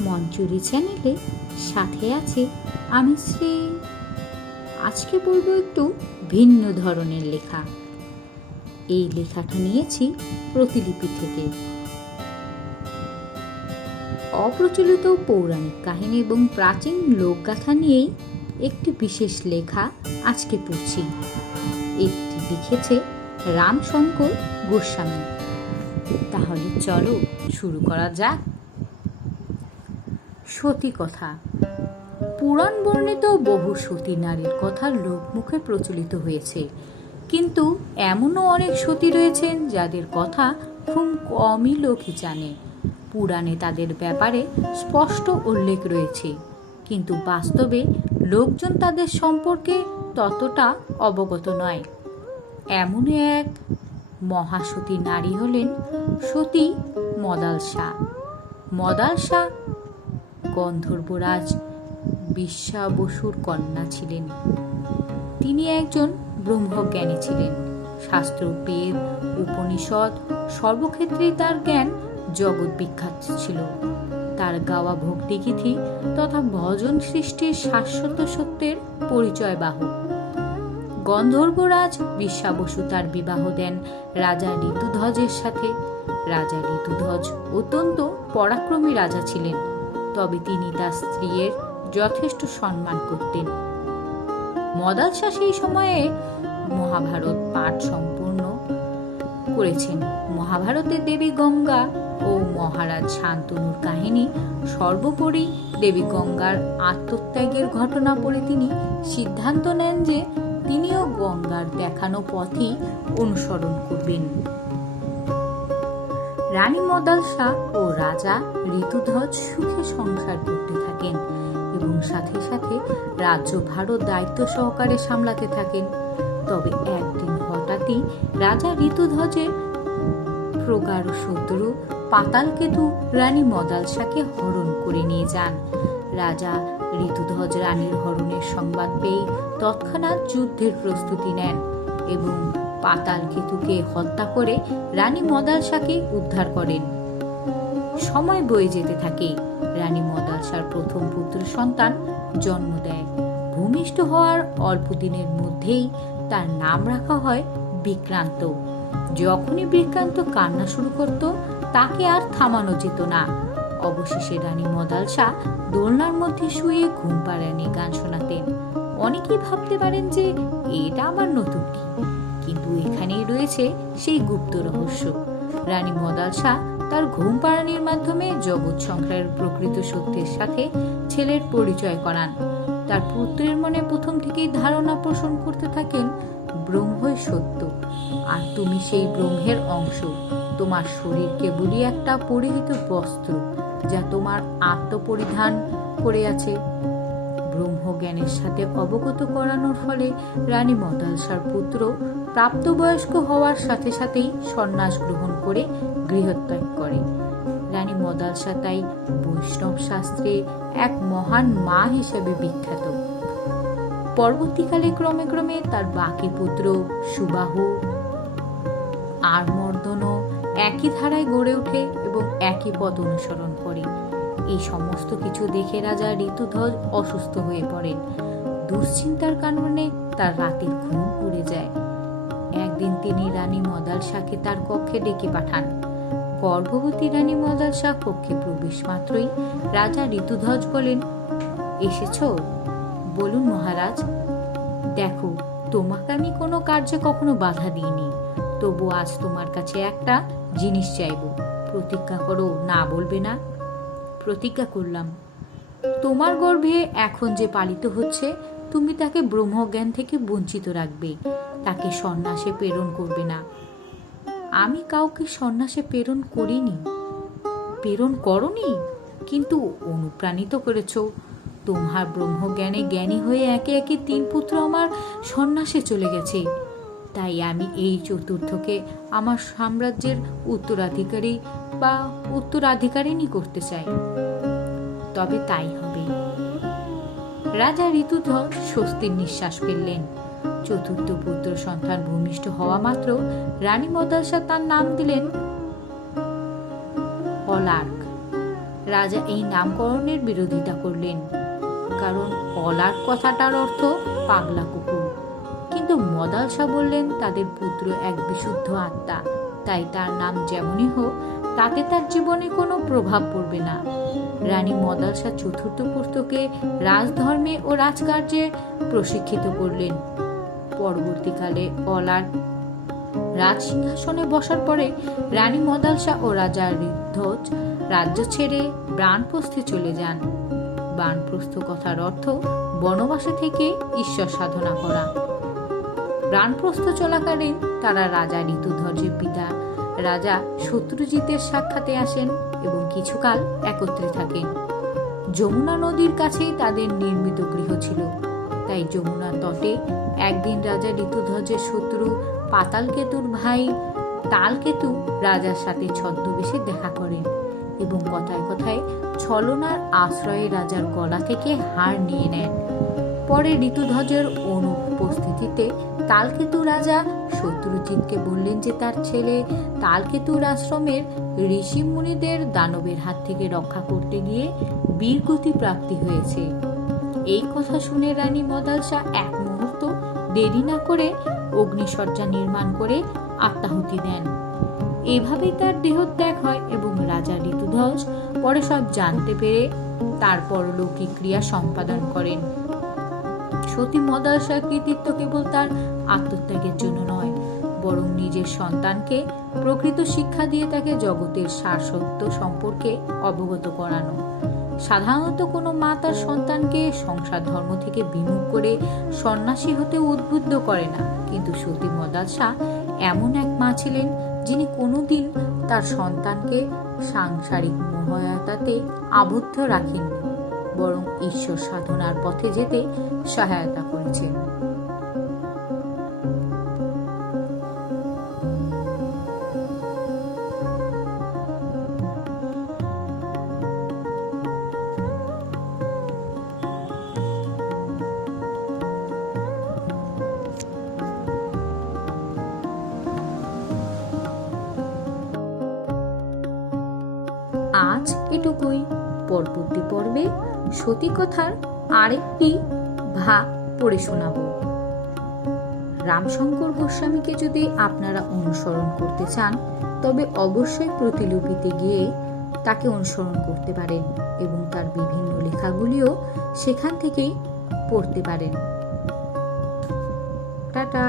মঞ্চুরি চ্যানেলে সাথে আছে আমি শ্রী। আজকে বলব একটু ভিন্ন ধরনের লেখা। এই লেখাটা নিয়েছি প্রতিলিপি থেকে। অপ্রচলিত পৌরাণিক কাহিনী এবং প্রাচীন লোকগাথা নিয়েই একটি বিশেষ লেখা আজকে পড়ছি। এটি লিখেছে রামশঙ্কর গোস্বামী। তাহলে চলো শুরু করা যাক। সতী কথা। পুরাণ বর্ণিত বহু সতী নারীর কথা লোকমুখে প্রচলিত হয়েছে। কিন্তু এমনও অনেক সতী রয়েছেন যাদের কথা খুব কমই লোকই জানে। পুরাণে তাদের ব্যাপারে স্পষ্ট উল্লেখ রয়েছে। কিন্তু বাস্তবে লোকজন তাদের সম্পর্কে ততটা অবগত নয়। এমনই এক মহাসতী নারী হলেন সতী মদালসা। মদালসা গন্ধর্বরাজ বিশ্বা বসুর কন্যা ছিলেন। তিনি একজন ব্রহ্মজ্ঞানী ছিলেন। শাস্ত্র, বেদ, উপনিষদ সর্বক্ষেত্রেই তার জ্ঞান জগৎ বিখ্যাত ছিল। তার গাওয়া ভক্তিগীতি তথা ভজন সৃষ্টির শাশ্বত সত্যের পরিচয় বাহক গন্ধর্বরাজ বিশ্বাবসু তার বিবাহ দেন রাজা ঋতুধ্বজের সাথে। রাজা ঋতুধ্বজ অত্যন্ত পরাক্রমী রাজা ছিলেন। তবে তিনি তার স্ত্রীর যথেষ্ট সম্মান করতেন। মদালসা সেই সময়ে মহাভারত পাঠ সম্পূর্ণ করেছেন। মহাভারতের দেবী গঙ্গা ও মহারাজ শান্তনুর কাহিনী সর্বোপরি দেবী গঙ্গার আত্মত্যাগের ঘটনা পড়ে তিনি সিদ্ধান্ত নেন যে তিনিও গঙ্গার দেখানো পথই অনুসরণ করবেন। রানী মদালসা ও রাজা ঋতুধ্বজ সুখে সংসার করতে থাকেন এবং সাথে সাথে রাজ্য ভারত দায়িত্ব সহকারে সামলাতে থাকেন। তবে একদিন হঠাৎই রাজা ঋতুধ্বজের প্রগাঢ় শত্রু পাতালকেতু রানী মদালসাকে হরণ করে নিয়ে যান। রাজা ঋতুধ্বজ রানীর হরণের সংবাদ পেয়ে তৎক্ষণাৎ যুদ্ধের প্রস্তুতি নেন এবং পাতাল কেতুকে হত্যা করে রানী মদালসাকে উদ্ধার করেন। সময় বয়ে যেতে থাকে। রানী মদালসার প্রথম পুত্র সন্তান জন্ম দেয়। ভূমিষ্ঠ হওয়ার অল্প দিনের মধ্যেই তার নাম রাখা হয় বিক্রান্ত। যখনই বিক্রান্ত কান্না শুরু করত, তাকে আর থামানো যেত না। অবশেষে রানী মদালসা দোলনার মধ্যে শুয়ে ঘুম পাড়ানি গান শোনাতেন অনেকেই ভাবতে পারেন যে, এটা আমার নতুন কি? কিন্তু এখানেই রয়েছে সেই গুপ্ত রহস্য। রানী মদাল শাহ তার ঘুম পাড়ানির মাধ্যমে জগৎ সংসারের প্রকৃত সত্যের সাথে ছেলের পরিচয় করান। তার পুত্রের মনে প্রথম থেকেই ধারণা পোষণ করতে থাকেন ব্রহ্মই সত্য। আর তুমি সেই ব্রহ্মের অংশ। তোমার শরীর কেবলই একটা পরিহিত বস্ত্র, যা তোমার আত্মপরিধান করে আছে। ব্রহ্মজ্ঞানের সাথে অবগত করানোর ফলে রানী মদালসার পুত্র প্রাপ্তবয়স্ক হওয়ার সাথে সাথেই সন্ন্যাস গ্রহণ করে গৃহত্যাগ করে। রানী মদালসা তাই বৈষ্ণব শাস্ত্রে এক মহান মা হিসেবে বিখ্যাত। পরবর্তীকালে ক্রমে ক্রমে তার বাকি পুত্র সুবাহু আর মর্দনও একই ধারায় গড়ে ওঠে এবং একই পথ অনুসরণ করে। সমস্ত কিছু দেখে রাজা ঋতুধ্বজ অসুস্থ হয়ে পড়েন। দুশ্চিন্তার কারণে তার রাতের ঘুম উড়ে যায়। একদিন তিনি রানী মদালসাকে তার কক্ষে ডেকে পাঠান। গর্ভবতী রানী মদালসা কক্ষে প্রবেশ মাত্রই রাজা ঋতুধ্বজ বলেন, এসেছ? বলুন মহারাজ, দেখো, তোমাকে আমি কোনো কার্যে কখনো বাধা দিইনি। তবু আজ তোমার কাছে একটা জিনিস চাইব। প্রতিজ্ঞা করো, না বলবে না। প্রতিজ্ঞা করলাম। তোমার গর্ভে এখন যে পালিত হচ্ছে, তুমি তাকে ব্রহ্মজ্ঞান থেকে বঞ্চিত রাখবে। তাকে সন্ন্যাসে প্রেরণ করবে না। আমি কাউকে সন্ন্যাসে প্রেরণ করিনি। প্রেরণ করনি? কিন্তু অনুপ্রাণিত করেছ। তোমার ব্রহ্মজ্ঞানে জ্ঞানী হয়ে একে একে তিন পুত্র আমার সন্ন্যাসে চলে গেছে। তাই আমি এই চতুর্থকে আমার সাম্রাজ্যের উত্তরাধিকারী বা উত্তরাধিকারিণী করতে চাই তবে তাই হবে। রাজা ঋতুধ্বজ স্বস্তির নিঃশ্বাস ফেললেন। চতুর্থ পুত্র সন্তান ভূমিষ্ঠ হওয়া মাত্র রানী মদালসা তার নাম দিলেন অলার্ক রাজা এই নামকরণের বিরোধিতা করলেন। কারণ অলার কথাটার অর্থ পাগলা কুকুর। কিন্তু মদাল শাহ বললেন, তাদের পুত্র এক বিশুদ্ধ আত্মা, তাই তার নাম যেমনই হোক তাতে তার জীবনে কোনো প্রভাব পড়বে না। রানী মদালসা চতুর্থ পুত্রকে রাজধর্মে ও রাজকার্যে প্রশিক্ষিত করলেন। পরবর্তীকালে অলার রাজ সিংহাসনে বসার পরে রানী মদালসা ও রাজা ঋদ্ধজ রাজ্য ছেড়ে বানপ্রস্থে চলে যান। বানপ্রস্থ কথার অর্থ বনবাসে থেকে ঈশ্বর সাধনা করা। প্রাণপ্রস্থ চলাকালীন তারা রাজা ঋতুধ্বজের পিতা রাজা শত্রুজিতের সাক্ষাতে আসেন এবং কিছুকাল একত্রে থাকেন। যমুনা নদীর কাছেই তাদের নির্মিত গৃহ ছিল। তাই যমুনা তটে একদিন রাজা ঋতুধ্বজের শত্রু পাতালকেতুর ভাই তালকেতু রাজার সাথে ছদ্মবেশে দেখা করেন এবং কথায় কথায় ছলনার আশ্রয়ে রাজার গলা থেকে হার নিয়ে নেন। পরে ঋতুধ্বজের অনুপস্থিতিতে তালকেতু রাজা শত্রুজিৎকে বললেন যে তার ছেলে তালকেতুর আশ্রমের ঋষি মুনিদের দানবের হাত থেকে রক্ষা করতে গিয়ে বীরগতি প্রাপ্তি হয়েছে। এই কথা শুনে রানী মদাল শাহ এক মুহূর্ত দেরি না করে অগ্নিসজ্জা নির্মাণ করে আত্মাহুতি দেন। এভাবেই তার দেহত্যাগ হয় এবং রাজা ঋতুধ্বজ পরে সব জানতে পেরে তার পরলৌকিক ক্রিয়া সম্পাদন করেন। সতী মদালসার কৃতিত্ব কেবল তার আত্মত্যাগের জন্য নয়, বরং নিজের সন্তানকে প্রকৃত শিক্ষা দিয়ে তাকে জগতের সারসত্য সম্পর্কে অবগত করানো। সাধারণত কোনো মা তার সন্তানকে সংসার ধর্ম থেকে বিমুখ করে সন্ন্যাসী হতে উদ্বুদ্ধ করে না। কিন্তু সতী মদালসা এমন এক মা ছিলেন যিনি কোনোদিন তার সন্তানকে সাংসারিক মোহয়তাতে আবদ্ধ রাখেননি। বরং ঈশ্বর সাধনার পথে যেতে সহায়তা করেছেন। আজ এটুকুই। পরবর্তী পর্বে সতী কথার আরেকটি ভাগ পড়ে শোনাব। রামশঙ্কর গোস্বামীকে যদি আপনারা অনুসরণ করতে চান, তবে অবশ্যই প্রতিলিপিতে গিয়ে তাকে অনুসরণ করতে পারেন এবং তার বিভিন্ন লেখাগুলিও সেখান থেকেই পড়তে পারেন। টাটা!